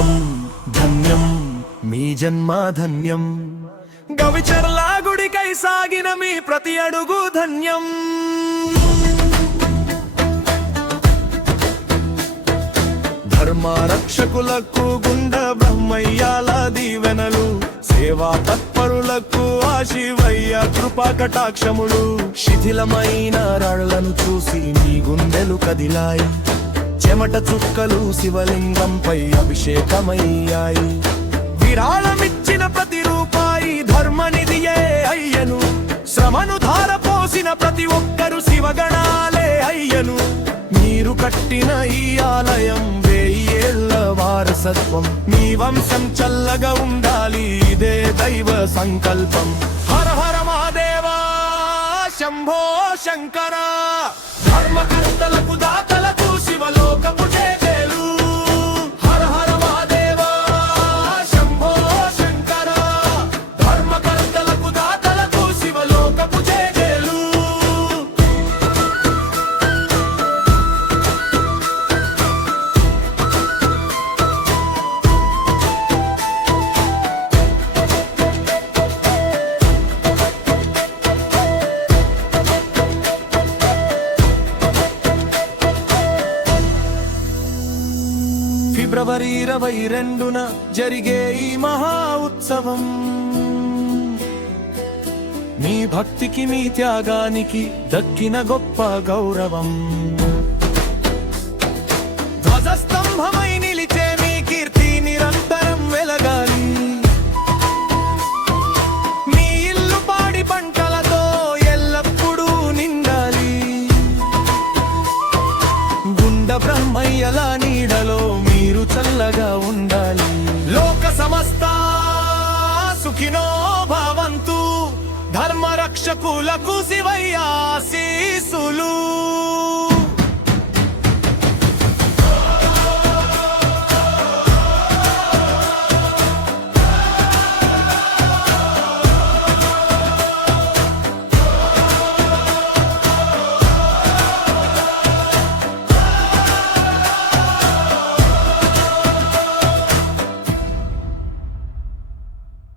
ధన్యం ధన్యం మీ జన్మ ధన్యం. గవిచర్ల గుడికై సాగిన మీ ప్రతి అడుగు ధన్యం. ధర్మ రక్షకులకు గుండ బ్రహ్మయ్యాల దీవెనలు, సేవా తత్పరులకు ఆ శివయ్య కృపా కటాక్షములు. శిథిలమైన రాళ్లను చూసి మీ గుండెలు కదిలాయి, చెమట చుక్కలు శివలింగంపై అభిషేకమయ్యాయి. విరాళమిచ్చిన ప్రతి రూపాయి ధర్మనిధియే అయ్యను, శ్రమను ధారపోసిన ప్రతి ఒక్కరు శివగణాలే అయ్యను. మీరు కట్టిన ఈ ఆలయం వేయేళ్ల వారసత్వం, మీ వంశం చల్లగా ఉండాలి ఇదే దైవ సంకల్పం. హర హర మహాదేవా శంభో శంకర. ధర్మకర్తలకు దాతలకు శివలోకపు జేజేలు. హర హర మహాదేవా శంభో శంకర. ధర్మకర్తలకు దాతలకు శివలోకపు జేజేలు. ఫిబ్రవరి 22న జరిగే ఈ మహా ఉత్సవం, మీ భక్తికి మీ త్యాగానికి దక్కిన గొప్ప గౌరవం. ధ్వజస్తంభమై నిలిచే మీ కీర్తి నిరంతరం వెలగాలి. మీ ఇల్లు పాడి పంటలతో ఎల్లప్పుడూ నిండాలి. గుండ బ్రహ్మయ్యల నీడలో మీరు చల్లగా ఉండాలి. లోక సమస్త సుఖినో భవంతు. ధర్మ రక్షకులకు శివయ్య ఆశీస్సులు.